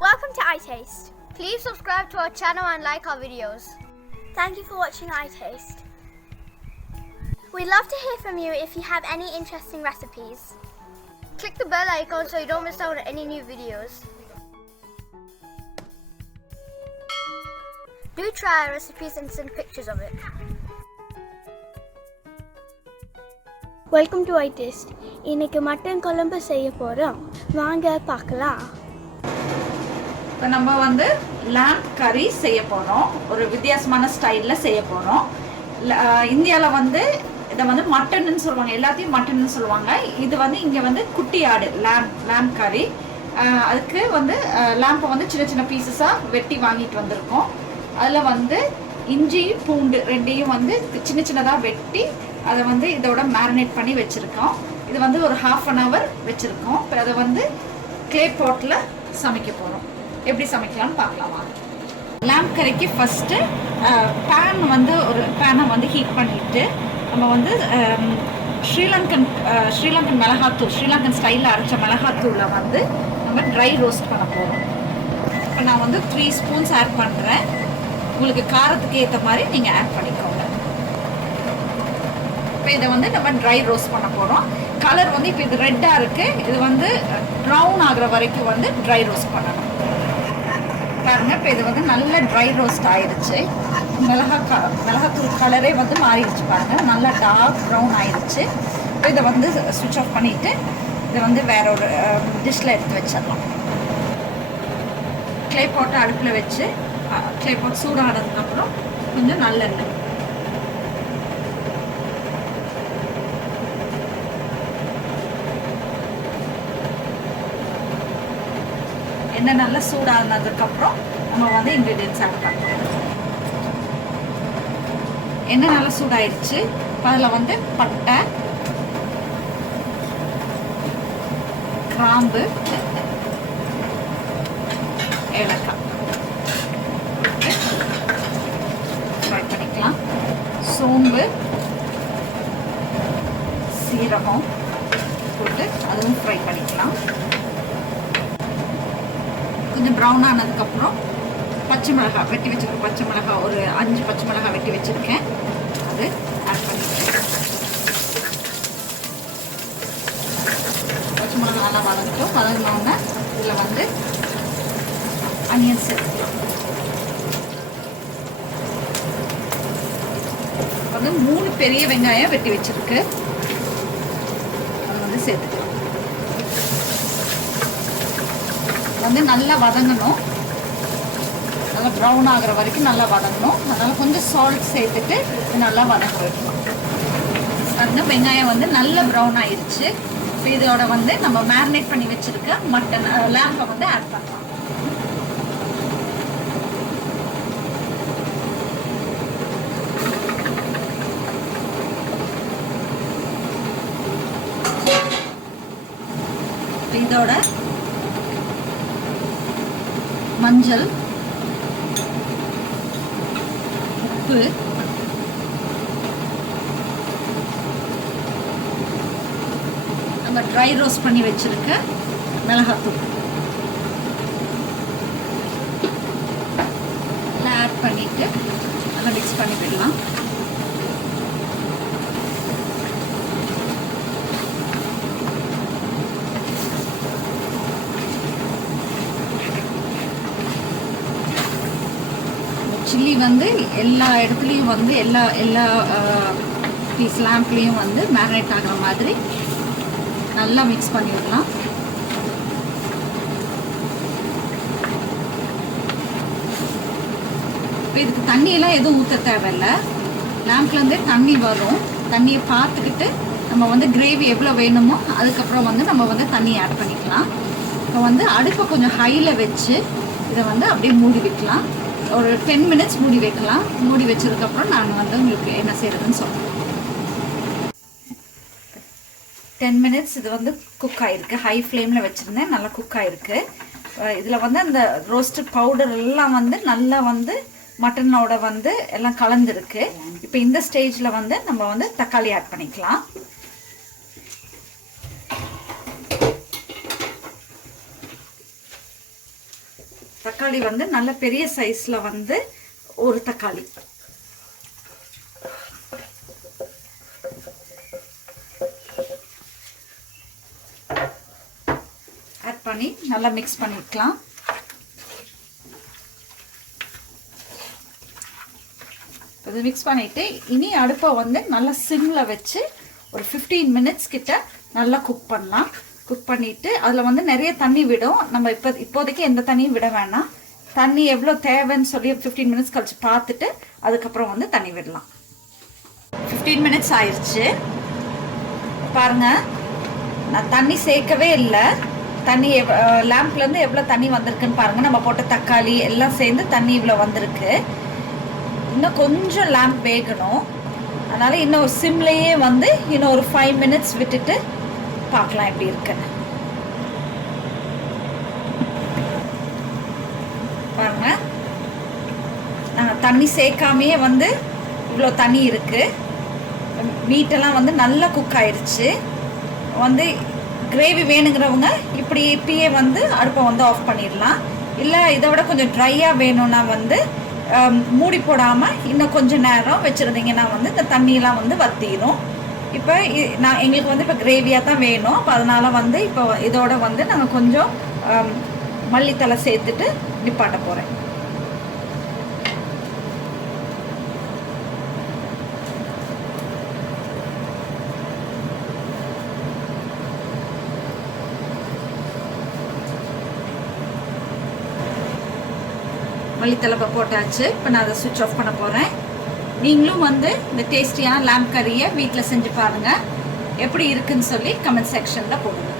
Welcome to iTASTE. Please subscribe to our channel and like our videos. Thank you for watching iTASTE. We'd love to hear from you if you have any interesting recipes. Click the bell icon so you don't miss out on any new videos. Do try our recipes and send pictures of it. Welcome to iTASTE. இன்னைக்கு mutton குழம்பு செய்ய போறோம். வாங்க பார்க்கலாம். இப்போ நம்ம வந்து lamb curry செய்ய போறோம். ஒரு வித்தியாசமான ஸ்டைல்ல செய்ய போறோம். இந்தியால வந்து இத வந்து மட்டன்னு சொல்வாங்க. எல்லாத்தையும் மட்டன்னு சொல்வாங்க. இது வந்து இங்க வந்து குட்டி ஆடு lamb curry. அதுக்கு வந்து lamb வந்து சின்ன சின்ன பீசஸா வெட்டி வாங்கிட்டு வந்திருக்கோம். அதுல வந்து இஞ்சி பூண்டு ரெண்டையும் வந்து சின்ன சின்னதா வெட்டி அதை வந்து இதோட மேரினேட் பண்ணி வச்சிருக்கோம். இது வந்து ஒரு 1/2 an hour வச்சிருக்கோம். இப்போ அதை வந்து க்ளே பாட்ல சமைக்க போறோம். எப்படி சமைக்கலாம்னு பார்க்கலாமா? lamb கறிக்கு ஃபர்ஸ்ட் பேன் வந்து ஒரு பேனை வந்து ஹீட் பண்ணிட்டு நம்ம வந்து ஸ்ரீலங்கன் மிளகாத்தூள், ஸ்ரீலங்கன் ஸ்டைலில் அரைச்ச மிளகாத்தூளை வந்து நம்ம ட்ரை ரோஸ்ட் பண்ண போகிறோம். இப்போ நான் வந்து 3 ஸ்பூன்ஸ் ஆட் பண்ணுறேன். உங்களுக்கு காரத்துக்கு ஏற்ற மாதிரி நீங்கள் ஆட் பண்ணிக்கோங்க. இப்போ இதை வந்து நம்ம ட்ரை ரோஸ்ட் பண்ண போகிறோம். கலர் வந்து இப்போ இது ரெட்டாக இருக்குது. இது வந்து ப்ரௌன் ஆகிற வரைக்கும் வந்து ட்ரை ரோஸ்ட் பண்ணணும். பாருங்க, இப்போ இது வந்து நல்ல ட்ரை ரோஸ்ட் ஆயிடுச்சு. மிளகாத்தூள் கலரே வந்து மாறிடுச்சு பாருங்க, நல்லா டார்க் ப்ரௌன் ஆயிடுச்சு. இப்போ இதை வந்து ஸ்விட்ச் ஆஃப் பண்ணிவிட்டு இதை வந்து வேற ஒரு டிஷ்ஷில் எடுத்து வச்சிடலாம். க்ளே பாட்டை அடுப்பில் வச்சு க்ளே பாட் சூடானதுக்கப்புறம் கொஞ்சம் நல்லெண்ணெய், எண்ணெய் நல்லா சூடானதுக்கப்புறம் நம்ம வந்து இன்க்ரீடியன்ஸ் ஆட் பண்ணுறோம். எண்ணெய் நல்லா சூடாயிடுச்சு. அதில் வந்து பட்டை, கிராம்பு, ஏலக்காய் ஃப்ரை பண்ணிக்கலாம். சோம்பு, சீரகம் போட்டு அதுவும் ஃப்ரை பண்ணிக்கலாம். கொஞ்சம் ப்ரௌன் ஆனதுக்கப்புறம் பச்சை மிளகாய் வெட்டி வச்சுருக்கேன். பச்சை மிளகாய் ஒரு 5 பச்சை மிளகாய் வெட்டி வச்சுருக்கேன். அது ஆட் பண்ணிக்கிறேன். பச்சை மிளகாய் நல்லா வதங்கட்டும். வதங்கினோடனே இதில் வந்து அனியன் சேர்த்துக்கலாம். வந்து 3 பெரிய வெங்காயம் வெட்டி வச்சுருக்கு, அது வந்து சேர்த்துக்கலாம். வந்து நல்லா வதங்கணும், நல்லா ப்ரௌன் ஆகிற வரைக்கும் நல்லா வதங்கணும். அதனால் கொஞ்சம் சால்ட் சேர்த்துட்டு நல்லா வதங்க வைக்கணும். அந்த வெங்காயம் வந்து நல்லா ப்ரௌன் ஆயிடுச்சு. இப்போ இதோட வந்து நம்ம மேரினேட் பண்ணி வச்சுருக்க மட்டன் lamb வந்து ஆட் பண்ணலாம். இதோட மஞ்சள், உப்பு, நம்ம ட்ரை ரோஸ்ட் பண்ணி வச்சிருக்க மிளகாத்தூள் ஆட் பண்ணிட்டு நல்லா மிக்ஸ் பண்ணி விடலாம். சில்லி வந்து எல்லா இடத்துலையும் வந்து எல்லா பீஸ் லேம்ப்லேயும் வந்து மேரினேட் ஆகிற மாதிரி நல்லா மிக்ஸ் பண்ணிடலாம். இப்போ இதுக்கு தண்ணியெல்லாம் எதுவும் ஊற்ற தேவையில்லை. லேம்ப்லேருந்தே தண்ணி வரும். தண்ணியை பார்த்துக்கிட்டு நம்ம வந்து கிரேவி எவ்வளோ வேணுமோ அதுக்கப்புறம் வந்து நம்ம வந்து தண்ணி ஆட் பண்ணிக்கலாம். இப்போ வந்து அடுப்பை கொஞ்சம் ஹையில் வச்சு இதை வந்து அப்படியே மூடி வைக்கலாம். ஒரு 10 minutes மூடி வைக்கலாம். மூடி வச்சதுக்கப்புறம் நான் வந்து உங்களுக்கு என்ன செய்யறதுன்னு சொல்கிறேன். 10 minutes இது வந்து குக் ஆகிருக்கு. ஹை ஃப்ளேமில் வச்சுருந்தேன், நல்லா குக் ஆகிருக்கு. இதில் வந்து அந்த ரோஸ்ட் பவுடர் எல்லாம் வந்து நல்லா வந்து மட்டனோட வந்து எல்லாம் கலந்துருக்கு. இப்போ இந்த ஸ்டேஜில் வந்து நம்ம வந்து தக்காளி ஆட் பண்ணிக்கலாம். தக்காளி வந்து நல்ல பெரிய சைஸில் வந்து ஒரு தக்காளி. ஆட் பண்ணி நல்லா மிக்ஸ் பண்ணிக்கலாம். இது மிக்ஸ் பண்ணிவிட்டு இனி அடுப்பை வந்து நல்லா சிம்மில் வச்சு ஒரு 15 மினிட்ஸ் கிட்ட நல்லா குக் பண்ணலாம். குக் பண்ணிவிட்டு அதில் வந்து நிறைய தண்ணி விடும். நம்ம இப்போதைக்கு எந்த தண்ணியும் விட வேணாம். தண்ணி எவ்வளோ தேவைன்னு சொல்லி 15 மினிட்ஸ் கழிச்சு பார்த்துட்டு அதுக்கப்புறம் வந்து தண்ணி விடலாம். 15 மினிட்ஸ் ஆயிடுச்சு. பாருங்கள், நான் தண்ணி சேர்க்கவே இல்லை. தண்ணி லேம்ப்லேருந்து எவ்வளோ தண்ணி வந்திருக்குன்னு பாருங்கள். நம்ம போட்ட தக்காளி எல்லாம் சேர்ந்து தண்ணி இவ்வளோ வந்திருக்கு. இன்னும் கொஞ்சம் லேம்ப் வேகணும். அதனால் இன்னும் சிம்லேயே வந்து இன்னும் ஒரு 5 மினிட்ஸ் விட்டுட்டு பார்க்கலாம் எப்படி இருக்குன்னு. பாருங்க, நாங்கள் தண்ணி சேர்க்காமையே வந்து இவ்வளோ தண்ணி இருக்குது. மீட்டெல்லாம் வந்து நல்லா குக் ஆயிடுச்சு. வந்து கிரேவி வேணுங்கிறவங்க இப்படியே வந்து அடுப்பை வந்து ஆஃப் பண்ணிடலாம். இல்லை இதை விட கொஞ்சம் ட்ரையாக வேணும்னா வந்து மூடி போடாமல் இன்னும் கொஞ்சம் நேரம் வச்சுருந்தீங்கன்னா வந்து இந்த தண்ணியெலாம் வந்து வற்றிடும். இப்போ எங்களுக்கு வந்து இப்போ கிரேவியாக தான் வேணும். அப்போ அதனால் வந்து இப்போ இதோட வந்து நாங்கள் கொஞ்சம் மல்லித்தலை சேர்த்துட்டு நிப்பாட்ட போகிறேன். மல்லித்தலை போட்டாச்சு. இப்போ நான் அதை சுவிட்ச் ஆஃப் பண்ண போகிறேன். நீங்களும் வந்து இந்த டேஸ்டியான லேம்ப் கறியை வீட்டில் செஞ்சு பாருங்கள். எப்படி இருக்குன்னு சொல்லி கமெண்ட் செக்ஷனில் போடுங்க.